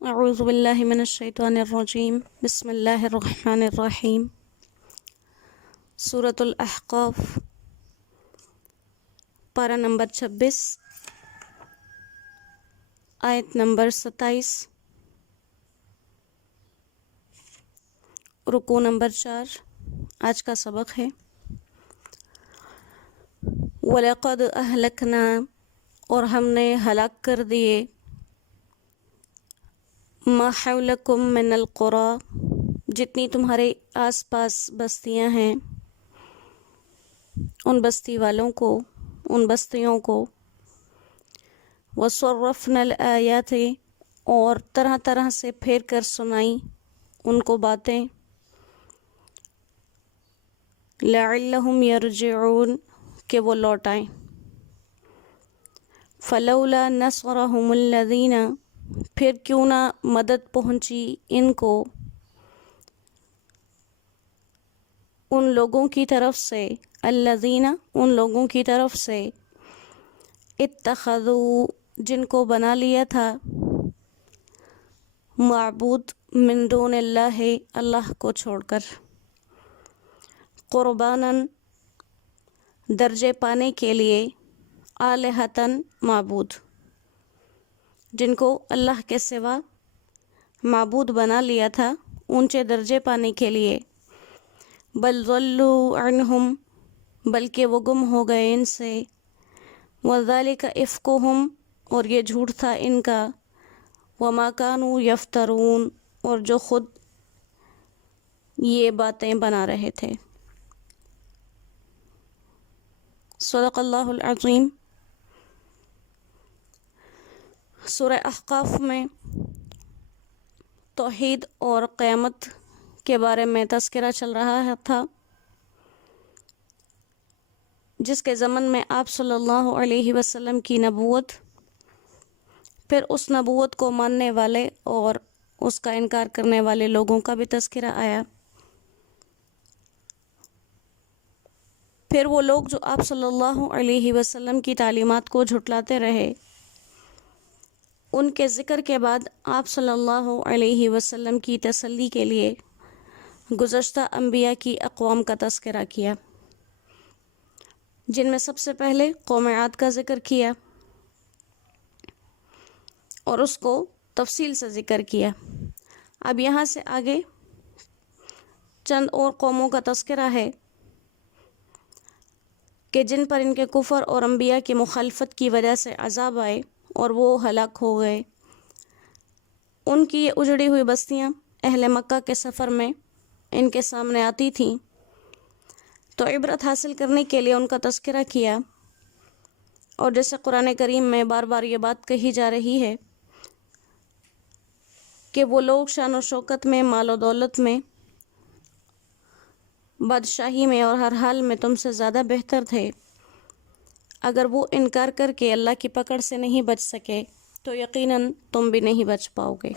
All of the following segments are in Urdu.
اعوذ باللہ من الشیطان الرجیم بسم اللہ الرحمن الرحیم۔ سورۃ الاحقاف، پارہ نمبر 26، آیت نمبر 27، رکوع نمبر 4۔ آج کا سبق ہے وَلَقَدْ أَهْلَكْنَا، اور ہم نے ہلاک کر دیے، مَا حَوْلَكُم مِّنَ الْقُرَىٰ، جتنی تمہارے آس پاس بستیاں ہیں، ان بستی والوں کو، ان بستیوں کو، وَصَرَّفْنَا الْآيَاتِ، اور طرح طرح سے پھیر کر سنائیں ان کو باتیں، لَعَلَّهُمْ يَرْجِعُونَ، کہ وہ لوٹ آئیں۔ فَلَوْلَا نَصَرَهُمُ الَّذِينَ، پھر کیوں نہ مدد پہنچی ان کو ان لوگوں کی طرف سے، الذین، ان لوگوں کی طرف سے، اتخذوا، جن کو بنا لیا تھا، معبود، من دون اللہ، اللہ کو چھوڑ کر، قرباناً، درجے پانے کے لیے، آلہتاً، معبود، جن کو اللہ کے سوا معبود بنا لیا تھا اونچے درجے پانے کے لیے، بل ضلوا عنہم، بلکہ وہ گم ہو گئے ان سے، وذالک افکہم، اور یہ جھوٹ تھا ان کا، وما کانوا یفترون، اور جو خود یہ باتیں بنا رہے تھے۔ صدق اللہ العظیم۔ سورہ احقاف میں توحید اور قیامت کے بارے میں تذکرہ چل رہا تھا، جس کے ضمن میں آپ صلی اللہ علیہ وسلم کی نبوت، پھر اس نبوت کو ماننے والے اور اس کا انکار کرنے والے لوگوں کا بھی تذکرہ آیا۔ پھر وہ لوگ جو آپ صلی اللہ علیہ وسلم کی تعلیمات کو جھٹلاتے رہے، ان کے ذکر کے بعد آپ صلی اللہ علیہ وسلم کی تسلی کے لیے گزشتہ انبیاء کی اقوام کا تذکرہ کیا، جن میں سب سے پہلے قوم عاد کا ذکر کیا اور اس کو تفصیل سے ذکر کیا۔ اب یہاں سے آگے چند اور قوموں کا تذکرہ ہے کہ جن پر ان کے کفر اور انبیاء کی مخالفت کی وجہ سے عذاب آئے اور وہ ہلاک ہو گئے۔ ان کی یہ اجڑی ہوئی بستیاں اہل مکہ کے سفر میں ان کے سامنے آتی تھیں، تو عبرت حاصل کرنے کے لیے ان کا تذکرہ کیا، اور جیسے قرآن کریم میں بار بار یہ بات کہی جا رہی ہے کہ وہ لوگ شان و شوکت میں، مال و دولت میں، بادشاہی میں اور ہر حال میں تم سے زیادہ بہتر تھے، اگر وہ انکار کر کے اللہ کی پکڑ سے نہیں بچ سکے تو یقیناً تم بھی نہیں بچ پاؤ گے۔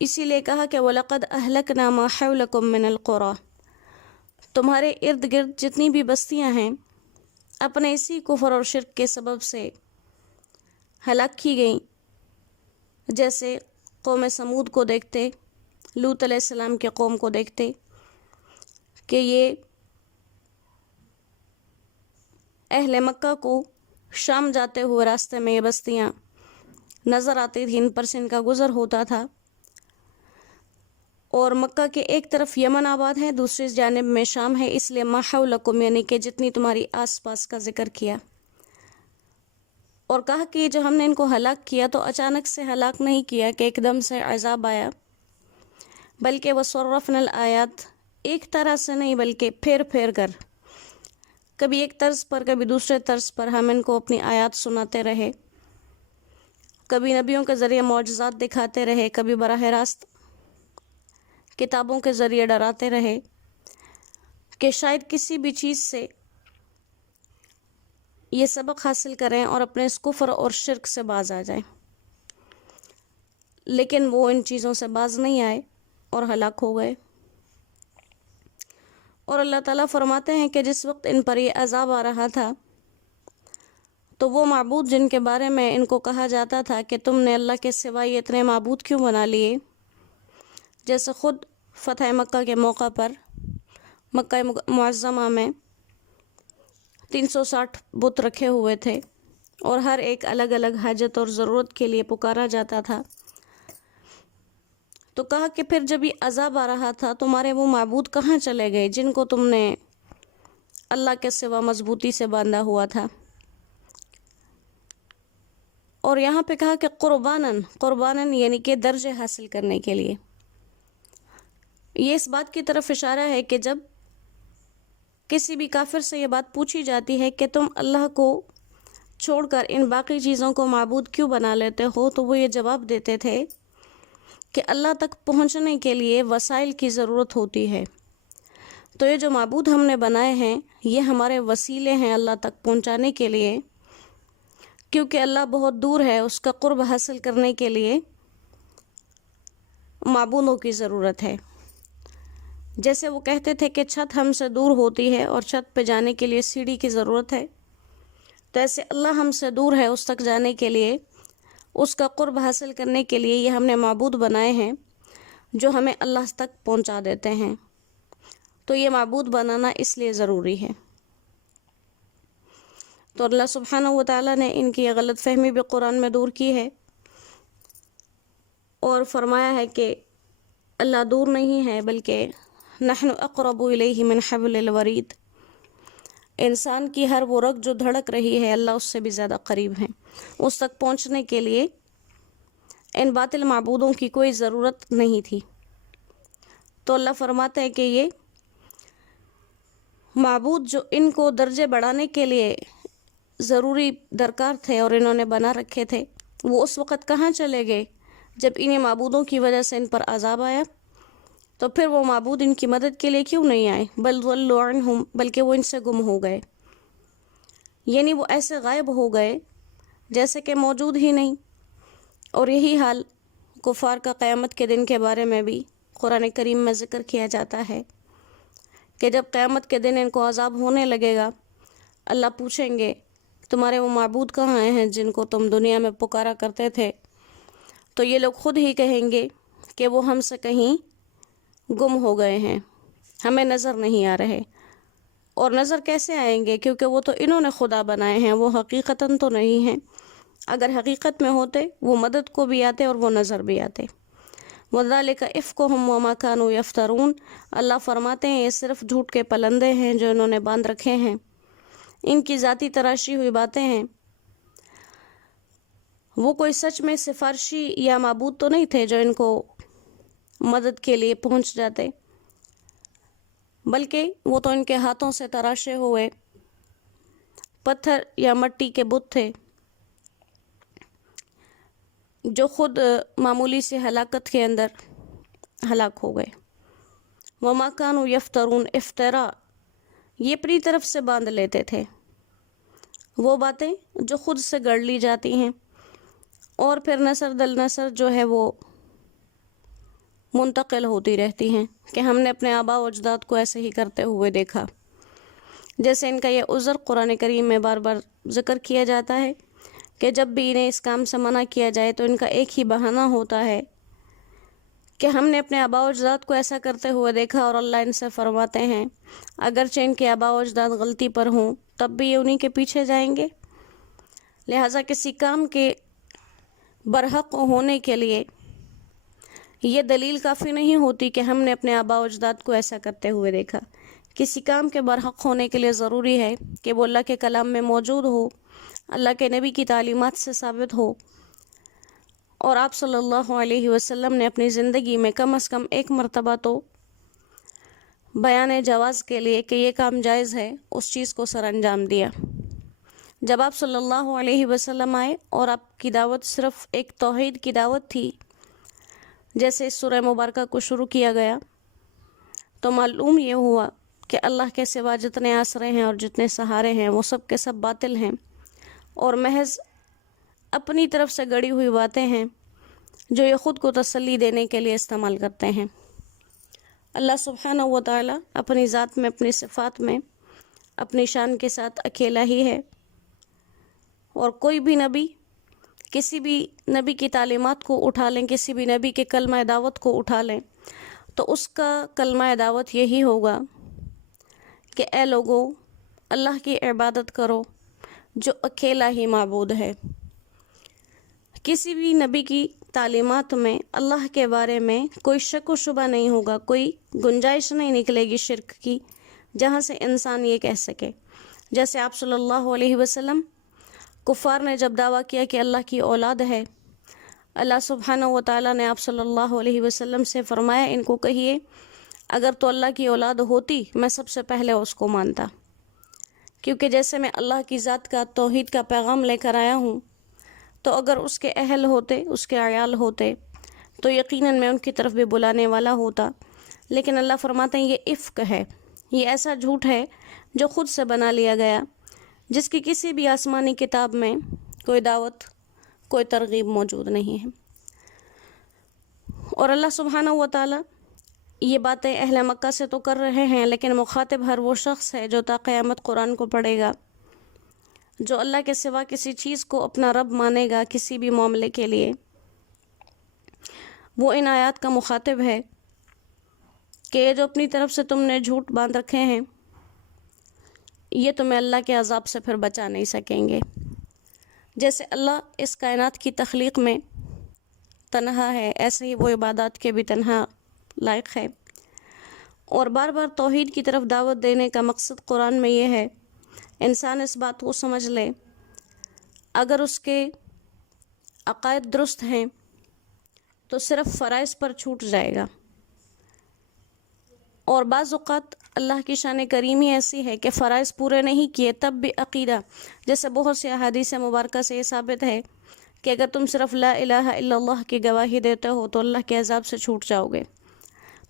اسی لیے کہا کہ وَلَقَدْ أَهْلَكْنَا مَا حَوْلَكُم مِّنَ الْقُرَىٰ، تمہارے ارد گرد جتنی بھی بستیاں ہیں اپنے اسی کفر اور شرک کے سبب سے ہلاک کی گئیں، جیسے قوم سمود کو دیکھتے، لوط علیہ السلام کے قوم کو دیکھتے کہ یہ اہل مکہ کو شام جاتے ہوئے راستے میں یہ بستیاں نظر آتی تھیں، ان پر سے ان کا گزر ہوتا تھا، اور مکہ کے ایک طرف یمن آباد ہے، دوسری جانب میں شام ہے، اس لیے ما حولکم، یعنی کہ جتنی تمہاری آس پاس کا ذکر کیا، اور کہا کہ جو ہم نے ان کو ہلاک کیا تو اچانک سے ہلاک نہیں کیا کہ ایک دم سے عذاب آیا، بلکہ وصرفنا الآیات، ایک طرح سے نہیں بلکہ پھیر پھیر کر، کبھی ایک طرز پر کبھی دوسرے طرز پر ہم ان کو اپنی آیات سناتے رہے، کبھی نبیوں کے ذریعے معجزات دکھاتے رہے، کبھی براہ راست کتابوں کے ذریعے ڈراتے رہے کہ شاید کسی بھی چیز سے یہ سبق حاصل کریں اور اپنے اس کفر اور شرک سے باز آ جائیں، لیکن وہ ان چیزوں سے باز نہیں آئے اور ہلاک ہو گئے۔ اور اللہ تعالیٰ فرماتے ہیں کہ جس وقت ان پر یہ عذاب آ رہا تھا تو وہ معبود جن کے بارے میں ان کو کہا جاتا تھا کہ تم نے اللہ کے سوا یہ اتنے معبود کیوں بنا لیے، جیسے خود فتح مکہ کے موقع پر مکہ معظمہ میں 360 بت رکھے ہوئے تھے اور ہر ایک الگ الگ حاجت اور ضرورت کے لیے پکارا جاتا تھا۔ تو کہا کہ پھر جب یہ عذاب آ رہا تھا تمہارے وہ معبود کہاں چلے گئے جن کو تم نے اللہ کے سوا مضبوطی سے باندھا ہوا تھا۔ اور یہاں پہ کہا کہ قرباناً یعنی کہ درجے حاصل کرنے کے لیے۔ یہ اس بات کی طرف اشارہ ہے کہ جب کسی بھی کافر سے یہ بات پوچھی جاتی ہے کہ تم اللہ کو چھوڑ کر ان باقی چیزوں کو معبود کیوں بنا لیتے ہو، تو وہ یہ جواب دیتے تھے کہ اللہ تک پہنچنے کے لیے وسائل کی ضرورت ہوتی ہے، تو یہ جو معبود ہم نے بنائے ہیں یہ ہمارے وسیلے ہیں اللہ تک پہنچانے کے لیے، کیونکہ اللہ بہت دور ہے، اس کا قرب حاصل کرنے کے لیے معبودوں کی ضرورت ہے۔ جیسے وہ کہتے تھے کہ چھت ہم سے دور ہوتی ہے اور چھت پہ جانے کے لیے سیڑھی کی ضرورت ہے، تو ایسے اللہ ہم سے دور ہے، اس تک جانے کے لیے، اس کا قرب حاصل کرنے کے لیے یہ ہم نے معبود بنائے ہیں جو ہمیں اللہ تک پہنچا دیتے ہیں۔ تو یہ معبود بنانا اس لیے ضروری ہے۔ تو اللہ سبحانہ و تعالیٰ نے ان کی یہ غلط فہمی بھی قرآن میں دور کی ہے اور فرمایا ہے کہ اللہ دور نہیں ہے بلکہ نحن اقرب الیہ من حبل الورید، انسان کی ہر وہ رگ جو دھڑک رہی ہے اللہ اس سے بھی زیادہ قریب ہے۔ اس تک پہنچنے کے لیے ان باطل معبودوں کی کوئی ضرورت نہیں تھی۔ تو اللہ فرماتا ہے کہ یہ معبود جو ان کو درجے بڑھانے کے لیے ضروری درکار تھے اور انہوں نے بنا رکھے تھے، وہ اس وقت کہاں چلے گئے جب انہیں معبودوں کی وجہ سے ان پر عذاب آیا؟ تو پھر وہ معبود ان کی مدد کے لیے کیوں نہیں آئے؟ بل ضلوا عنہم، بلکہ وہ ان سے گم ہو گئے، یعنی وہ ایسے غائب ہو گئے جیسے کہ موجود ہی نہیں۔ اور یہی حال کفار کا قیامت کے دن کے بارے میں بھی قرآن کریم میں ذکر کیا جاتا ہے کہ جب قیامت کے دن ان کو عذاب ہونے لگے گا، اللہ پوچھیں گے تمہارے وہ معبود کہاں ہیں جن کو تم دنیا میں پکارا کرتے تھے؟ تو یہ لوگ خود ہی کہیں گے کہ وہ ہم سے کہیں گم ہو گئے ہیں، ہمیں نظر نہیں آ رہے۔ اور نظر کیسے آئیں گے؟ کیونکہ وہ تو انہوں نے خدا بنائے ہیں، وہ حقیقتاً تو نہیں ہیں۔ اگر حقیقت میں ہوتے وہ مدد کو بھی آتے اور وہ نظر بھی آتے۔ وَذَلِكَ إِفْكُهُمْ وَمَا كَانُوا يَفْتَرُونَ، اللہ فرماتے ہیں یہ صرف جھوٹ کے پلندے ہیں جو انہوں نے باندھ رکھے ہیں، ان کی ذاتی تراشی ہوئی باتیں ہیں۔ وہ کوئی سچ میں سفارشی یا معبود تو نہیں تھے جو ان کو مدد کے لیے پہنچ جاتے، بلکہ وہ تو ان کے ہاتھوں سے تراشے ہوئے پتھر یا مٹی کے بت تھے جو خود معمولی سی ہلاکت کے اندر ہلاک ہو گئے۔ وَمَا كَانُوا يَفْتَرُونَ، افترا یہ اپنی طرف سے باندھ لیتے تھے، وہ باتیں جو خود سے گڑھ لی جاتی ہیں اور پھر نسر دل نسر جو ہے وہ منتقل ہوتی رہتی ہیں کہ ہم نے اپنے آباء و اجداد کو ایسے ہی کرتے ہوئے دیکھا۔ جیسے ان کا یہ عذر قرآن کریم میں بار بار ذکر کیا جاتا ہے کہ جب بھی انہیں اس کام سے منع کیا جائے تو ان کا ایک ہی بہانہ ہوتا ہے کہ ہم نے اپنے آباء و اجداد کو ایسا کرتے ہوئے دیکھا، اور اللہ ان سے فرماتے ہیں اگرچہ ان کے آباء و اجداد غلطی پر ہوں تب بھی یہ انہی کے پیچھے جائیں گے۔ لہٰذا کسی کام کے برحق ہونے کے لیے یہ دلیل کافی نہیں ہوتی کہ ہم نے اپنے آباء و اجداد کو ایسا کرتے ہوئے دیکھا۔ کسی کام کے برحق ہونے کے لیے ضروری ہے کہ وہ اللہ کے کلام میں موجود ہو، اللہ کے نبی کی تعلیمات سے ثابت ہو، اور آپ صلی اللہ علیہ وسلم نے اپنی زندگی میں کم از کم ایک مرتبہ تو بیان جواز کے لیے کہ یہ کام جائز ہے اس چیز کو سر انجام دیا۔ جب آپ صلی اللہ علیہ وسلم آئے اور آپ کی دعوت صرف ایک توحید کی دعوت تھی، جیسے اس سورہ مبارکہ کو شروع کیا گیا، تو معلوم یہ ہوا کہ اللہ کے سوا جتنے آسرے ہیں اور جتنے سہارے ہیں وہ سب کے سب باطل ہیں اور محض اپنی طرف سے گڑی ہوئی باتیں ہیں جو یہ خود کو تسلی دینے کے لیے استعمال کرتے ہیں۔ اللہ سبحانہ و تعالیٰ اپنی ذات میں، اپنی صفات میں، اپنی شان کے ساتھ اکیلا ہی ہے، اور کوئی بھی نبی کسی بھی نبی کی تعلیمات کو اٹھا لیں، کسی بھی نبی کے کلمہ دعوت کو اٹھا لیں، تو اس کا کلمہ دعوت یہی ہوگا کہ اے لوگو، اللہ کی عبادت کرو جو اکیلا ہی معبود ہے۔ کسی بھی نبی کی تعلیمات میں اللہ کے بارے میں کوئی شک و شبہ نہیں ہوگا، کوئی گنجائش نہیں نکلے گی شرک کی جہاں سے انسان یہ کہہ سکے۔ جیسے آپ صلی اللہ علیہ وسلم، کفار نے جب دعویٰ کیا کہ اللہ کی اولاد ہے، اللہ سبحانہ و تعالیٰ نے آپ صلی اللہ علیہ وسلم سے فرمایا ان کو کہیے اگر تو اللہ کی اولاد ہوتی میں سب سے پہلے اس کو مانتا، کیونکہ جیسے میں اللہ کی ذات کا توحید کا پیغام لے کر آیا ہوں، تو اگر اس کے اہل ہوتے، اس کے عیال ہوتے، تو یقیناً میں ان کی طرف بھی بلانے والا ہوتا۔ لیکن اللہ فرماتے ہیں یہ افک ہے، یہ ایسا جھوٹ ہے جو خود سے بنا لیا گیا، جس کی کسی بھی آسمانی کتاب میں کوئی دعوت، کوئی ترغیب موجود نہیں ہے۔ اور اللہ سبحانہ و تعالیٰ یہ باتیں اہل مکہ سے تو کر رہے ہیں، لیکن مخاطب ہر وہ شخص ہے جو تا قیامت قرآن کو پڑھے گا، جو اللہ کے سوا کسی چیز کو اپنا رب مانے گا کسی بھی معاملے کے لیے، وہ ان آیات کا مخاطب ہے کہ یہ جو اپنی طرف سے تم نے جھوٹ باندھ رکھے ہیں، یہ تمہیں اللہ کے عذاب سے پھر بچا نہیں سکیں گے۔ جیسے اللہ اس کائنات کی تخلیق میں تنہا ہے، ایسے ہی وہ عبادات کے بھی تنہا لائق ہے۔ اور بار بار توحید کی طرف دعوت دینے کا مقصد قرآن میں یہ ہے انسان اس بات کو سمجھ لے، اگر اس کے عقائد درست ہیں تو صرف فرائض پر چھوٹ جائے گا۔ اور بعض اوقات اللہ کی شان کریمی ایسی ہے کہ فرائض پورے نہیں کیے تب بھی عقیدہ، جیسے بہت سی احادیث مبارکہ سے یہ ثابت ہے کہ اگر تم صرف لا الہ الا اللہ کی گواہی دیتے ہو تو اللہ کے عذاب سے چھوٹ جاؤ گے۔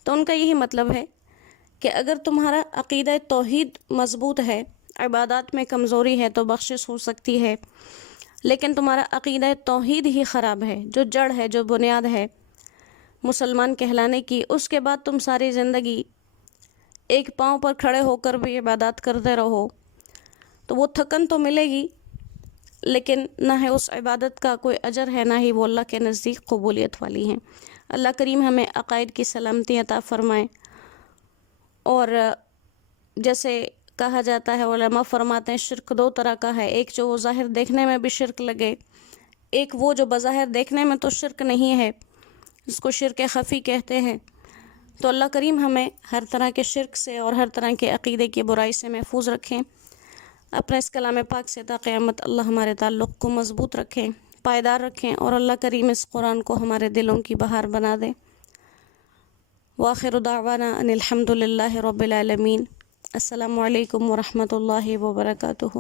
تو ان کا یہی مطلب ہے کہ اگر تمہارا عقیدہ توحید مضبوط ہے، عبادات میں کمزوری ہے تو بخشش ہو سکتی ہے، لیکن تمہارا عقیدہ توحید ہی خراب ہے، جو جڑ ہے، جو بنیاد ہے مسلمان کہلانے کی، اس کے بعد تم ساری زندگی ایک پاؤں پر کھڑے ہو کر بھی عبادات کرتے رہو تو وہ تھکن تو ملے گی، لیکن نہ ہے اس عبادت کا کوئی اجر ہے، نہ ہی وہ اللہ کے نزدیک قبولیت والی ہیں۔ اللہ کریم ہمیں عقائد کی سلامتی عطا فرمائے۔ اور جیسے کہا جاتا ہے، علماء فرماتے ہیں شرک دو طرح کا ہے، ایک جو وہ ظاہر دیکھنے میں بھی شرک لگے، ایک وہ جو بظاہر دیکھنے میں تو شرک نہیں ہے، جس کو شرک خفی کہتے ہیں۔ تو اللہ کریم ہمیں ہر طرح کے شرک سے اور ہر طرح کے عقیدے کی برائی سے محفوظ رکھیں، اپنے اس کلام پاک سے تا قیامت اللہ ہمارے تعلق کو مضبوط رکھیں، پائیدار رکھیں، اور اللہ کریم اس قرآن کو ہمارے دلوں کی بہار بنا دے۔ وآخر دعوانا ان الحمد للہ رب العالمین۔ السلام علیکم ورحمۃ اللہ وبرکاتہ۔